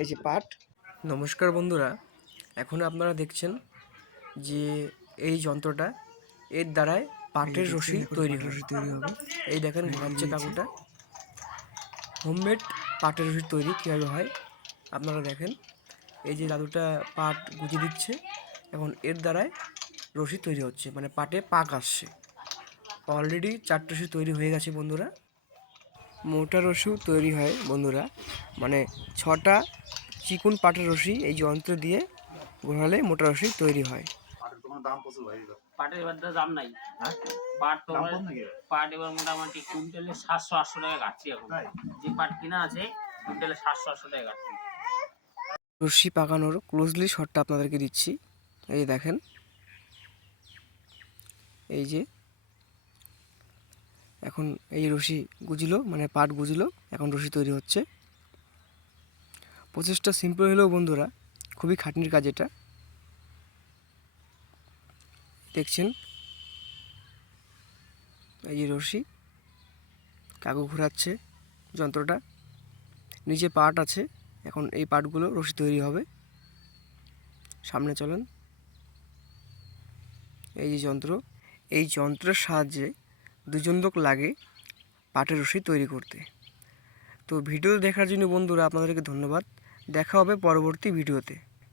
এই যে পাট। নমস্কার বন্ধুরা, এখন আপনারা দেখছেন যে এই যন্ত্রটা, এর দ্বারায় পাটের রশি তৈরি হবে। এই দেখেন ঘোরাচ্ছে কাকুটা, হোমমেড পাটের রশি তৈরি কীভাবে হয় আপনারা দেখেন। এই যে দাদুটা পাট গুঁজে দিচ্ছে, এখন এর দ্বারায় রশি তৈরি হচ্ছে, মানে পাটে পাক আসছে। অলরেডি 4টে রশি তৈরি হয়ে গেছে বন্ধুরা। মোটা রশিও তৈরি হয় বন্ধুরা, মানে 6টা চিকন পাটের রশি এই যন্ত্র দিয়ে ঘোরালে মোটা রশি তৈরি হয়। পাটের এবার দাম নাই, পাট তো পাট এবার মোটামুটি কুইন্টালে 700-800 টাকা কাটছি এখন। যে পাট কিনা আছে কুইন্টালে 700-800 টাকা কাটছি। রশি পাকানোর ক্লোজলি শটটা আপনাদেরকে দিচ্ছি। এই দেখেন, এই যে এখন এই রশি গুজিলো, মানে পাট গুজিলো, এখন রশি তৈরি হচ্ছে। প্রসেসটা সিম্পল হলেও বন্ধুরা খুবই খাটনির কাজ এটা। দেখছেন এই যে রশি, কাগজ ঘোরাচ্ছে যন্ত্রটা, নিচে পাট আছে, এখন এই পাটগুলো রশি তৈরি হবে। সামনে চলেন, এই যে যন্ত্র, এই যন্ত্রের সাহায্যে 2জন লোক লাগে পাটের রশি তৈরি করতে। তো ভিডিও দেখার জন্য বন্ধুরা আপনাদেরকে ধন্যবাদ। দেখা হবে পরবর্তী ভিডিওতে।